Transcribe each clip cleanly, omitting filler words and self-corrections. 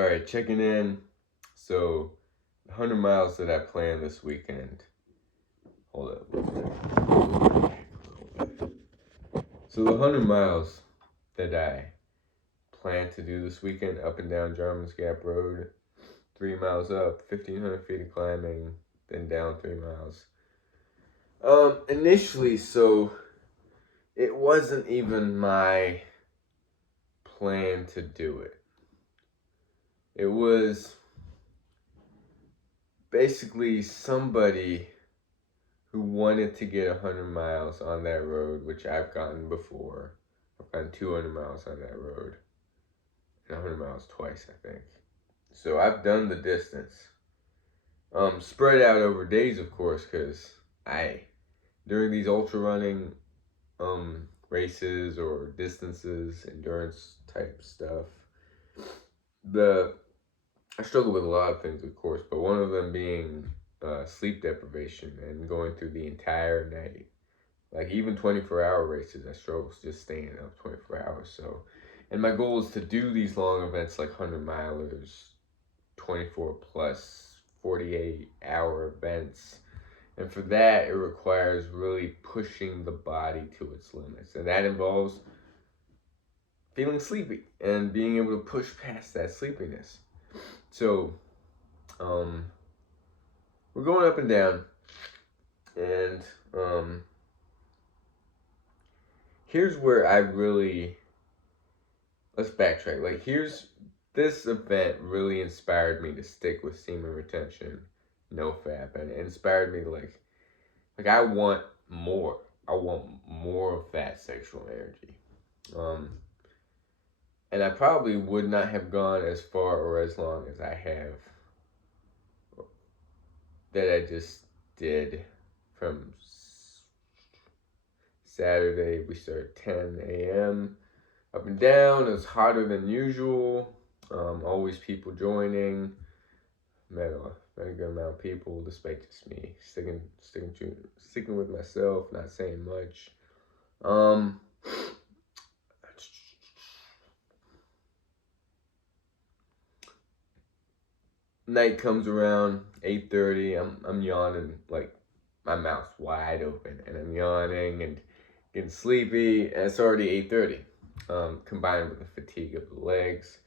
All right, checking in. So, 100 miles that I planned this weekend. Hold up. So, the 100 miles that I plan to do this weekend up and down Jarman's Gap Road, 3 miles up, 1,500 feet of climbing, then down 3 miles. Initially, so it wasn't even my plan to do it. It was basically somebody who wanted to get 100 miles on that road, which I've gotten before. I've gotten 200 miles on that road, and 100 miles twice, I think. So I've done the distance. Spread out over days, of course, because during these ultra running races or distances, endurance type stuff, I struggle with a lot of things, of course, but one of them being sleep deprivation and going through the entire night. Like even 24-hour races, I struggle just staying up 24 hours. So, and my goal is to do these long events like 100 milers, 24 plus 48-hour events. And for that, it requires really pushing the body to its limits. And that involves feeling sleepy and being able to push past that sleepiness. So, we're going up and down. And here's where let's backtrack. Like, this event really inspired me to stick with semen retention, NoFap, and it inspired me to like I want more. I want more of that sexual energy. And I probably would not have gone as far or as long as I have that I just did from Saturday. We started 10 a.m. up and down. It was hotter than usual. Always people joining. Met a good amount of people, despite just me sticking with myself, not saying much. Night comes around 8:30. I'm yawning, like my mouth's wide open, and I'm yawning and getting sleepy. And it's already 8:30, combined with the fatigue of the legs.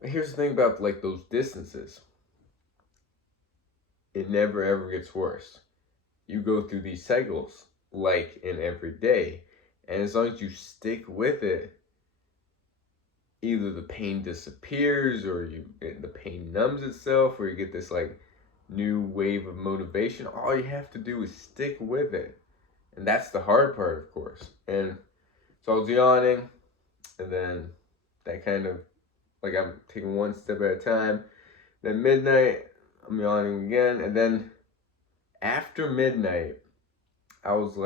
But here's the thing about like those distances. It never ever gets worse. You go through these cycles like in every day, and as long as you stick with it, either the pain disappears or the pain numbs itself, or you get this like new wave of motivation. All you have to do is stick with it, and that's the hard part, of course. And so I was yawning, and then that kind of like I'm taking one step at a time. Then midnight, I'm yawning again, and then after midnight, I was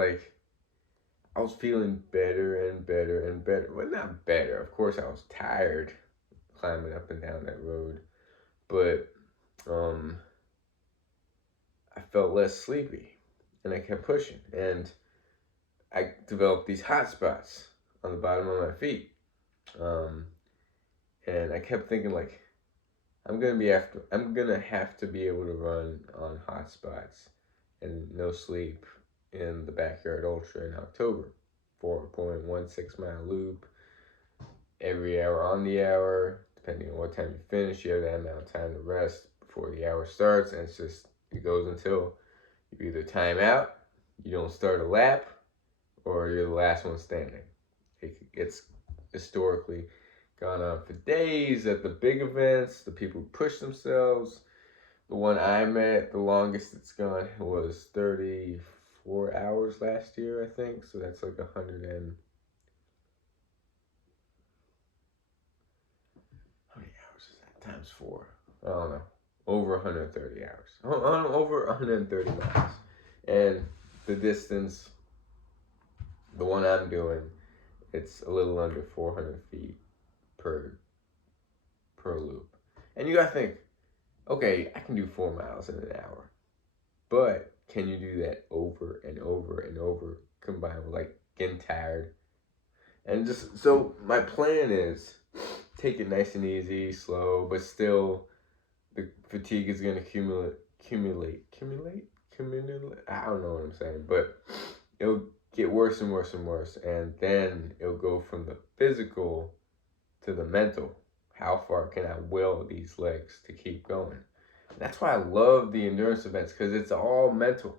feeling better and better and better. Well, not better. Of course, I was tired climbing up and down that road, but I felt less sleepy, and I kept pushing, and I developed these hot spots on the bottom of my feet, and I kept thinking like, I'm gonna have to be able to run on hot spots and no sleep in the Backyard Ultra in October. 4.16 mile loop, every hour on the hour, depending on what time you finish. You have that amount of time to rest before the hour starts, and it goes until you either time out, you don't start a lap, or you're the last one standing. It's historically gone on for days at the big events, the people who push themselves. The one I'm at, the longest it's gone was 34 hours last year, I think. So that's like 100 and... How many hours is that? Times 4. I don't know. Over 130 hours. Over 130 miles. And the distance, the one I'm doing, it's a little under 400 feet per loop. And you gotta think, okay, I can do 4 miles in an hour, but can you do that over and over and over, combined with like getting tired? And just so my plan is take it nice and easy, slow, but still the fatigue is going to accumulate. I don't know what I'm saying, but it'll get worse and worse and worse, and then it'll go from the physical to the mental. How far can I will these legs to keep going? That's why I love the endurance events, because it's all mental,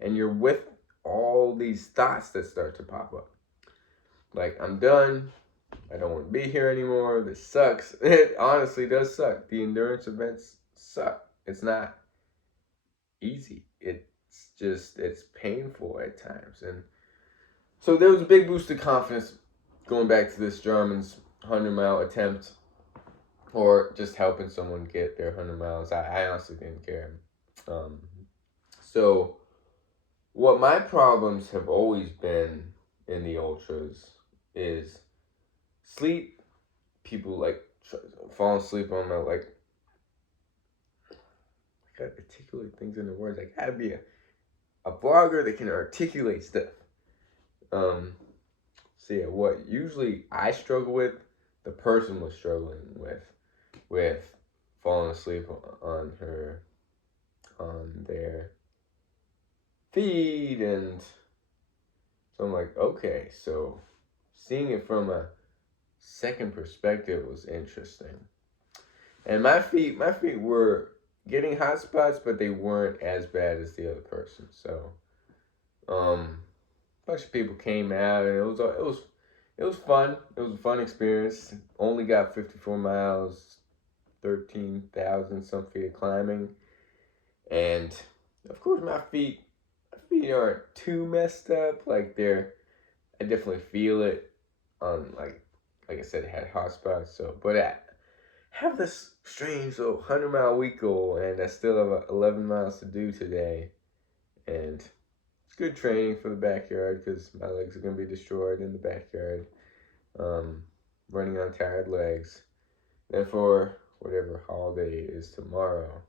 and you're with all these thoughts that start to pop up. Like, I'm done. I don't want to be here anymore. This sucks. It honestly does suck. The endurance events suck. It's not easy. It's painful at times. And so there was a big boost of confidence going back to this German's 100-mile attempt, or just helping someone get their 100 miles. I honestly didn't care. So what my problems have always been in the ultras is sleep. People like fall asleep on my, like, I gotta articulate things in the words. I gotta be a vlogger that can articulate stuff. So yeah, what usually I struggle with, the person was struggling with falling asleep on their feed, and so I'm like, okay, so seeing it from a second perspective was interesting. And my feet were getting hot spots, but they weren't as bad as the other person. So, a bunch of people came out, and it was fun. It was a fun experience. Only got 54 miles, 13,000 some feet of climbing, and of course my feet aren't too messed up. Like, I definitely feel it on, like I said, it had hot spots. So, but I have this strange little 100-mile week goal, and I still have 11 miles to do today. And it's good training for the backyard, because my legs are going to be destroyed in the backyard, running on tired legs. Then for whatever holiday is tomorrow,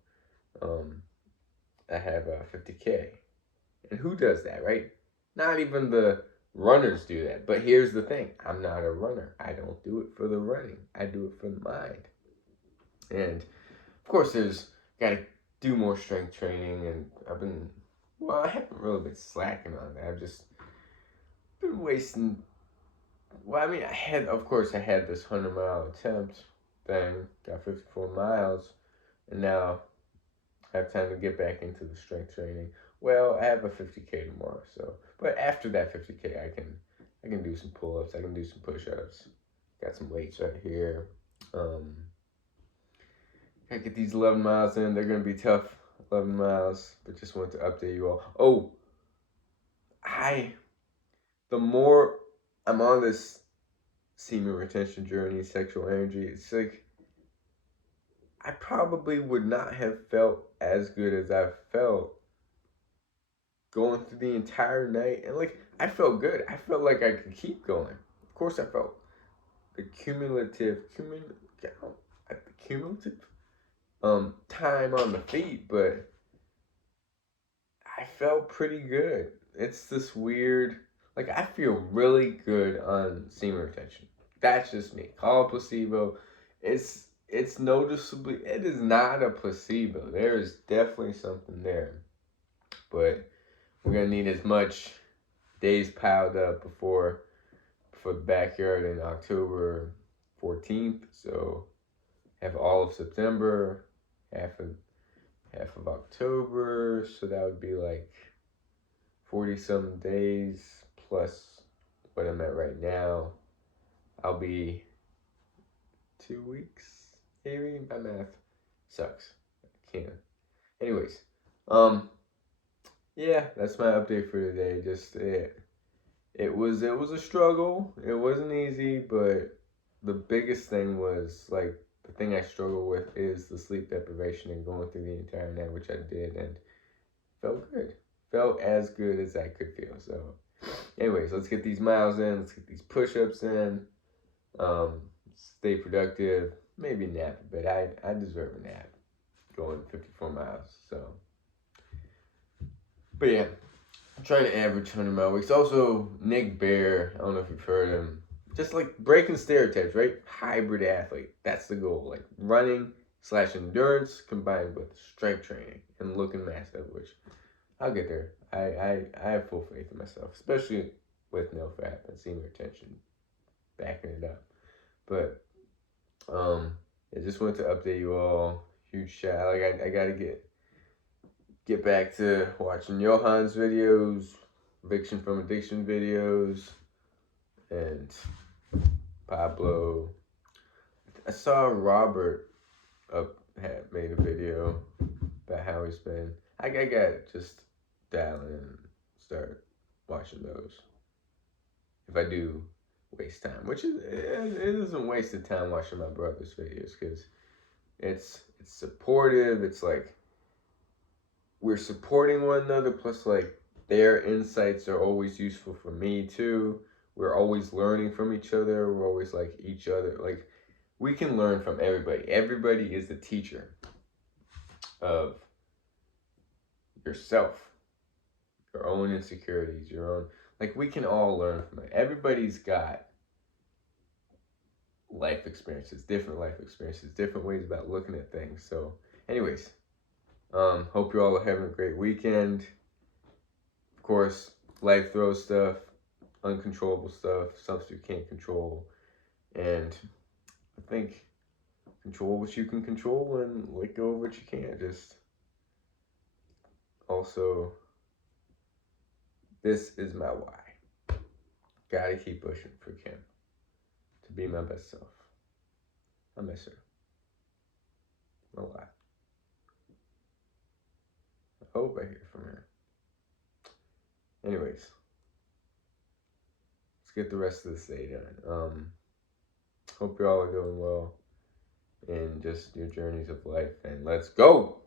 I have a 50K. And who does that, right? Not even the runners do that. But here's the thing. I'm not a runner. I don't do it for the running. I do it for the mind. And of course, there's got to do more strength training. And I haven't really been slacking on that. I've just been wasting. Well, I mean, I had this 100-mile attempt thing, got 54 miles, and now I have time to get back into the strength training. Well, I have a 50K tomorrow, so, but after that 50K, I can do some pull-ups, I can do some push-ups. Got some weights right here. I get these 11 miles in. They're gonna be tough 11 miles, but just wanted to update you all. Oh, the more I'm on this semen retention journey, sexual energy, it's like I probably would not have felt as good as I felt going through the entire night. And like, I felt good. I felt like I could keep going. Of course, I felt the cumulative time on the feet, but I felt pretty good. It's this weird, like, I feel really good on semen retention. That's just me. Call it placebo. It's noticeably, it is not a placebo. There is definitely something there. But we're gonna need as much days piled up before the backyard in October 14th. So have all of September, half of October. So that would be like 40-some days plus what I'm at right now. I'll be 2 weeks, maybe. My math sucks. I can't. Anyways, yeah, that's my update for today. Just it was a struggle. It wasn't easy, but the biggest thing was, like, the thing I struggle with is the sleep deprivation and going through the entire night, which I did, and felt good. Felt as good as I could feel. So, anyways, let's get these miles in. Let's get these push-ups in. Stay productive. Maybe nap, but I deserve a nap going 54 miles. So, but yeah, I'm trying to average 100-mile weeks. Also, Nick Bear, I don't know if you've heard him. just like breaking stereotypes, right? Hybrid athlete. That's the goal. Like running slash endurance combined with strength training and looking massive, which I'll get there. I have full faith in myself, especially with NoFap and senior retention backing it up. But I just wanted to update you all. Huge shout. Like I gotta get back to watching Johan's videos, Eviction from Addiction videos, and Pablo. I saw Robert had made a video about how he's been. I gotta just dial in and start watching those. If I do waste time, which is it isn't wasted time watching my brother's videos because it's supportive. It's like we're supporting one another. Plus, like their insights are always useful for me too. We're always learning from each other. We're always like each other. Like we can learn from everybody. Everybody is the teacher of yourself, your own insecurities, your own. Like we can all learn from it. Everybody's got life experiences, different ways about looking at things. So, anyways, hope you all are having a great weekend. Of course, life throws stuff, uncontrollable stuff you can't control, and I think control what you can control and let go of what you can't. Just also, this is my why. Gotta keep pushing for Kim to be my best self. I miss her a lot. I hope I hear from her. Anyways, let's get the rest of this day done. Hope you all are doing well in just your journeys of life, and let's go!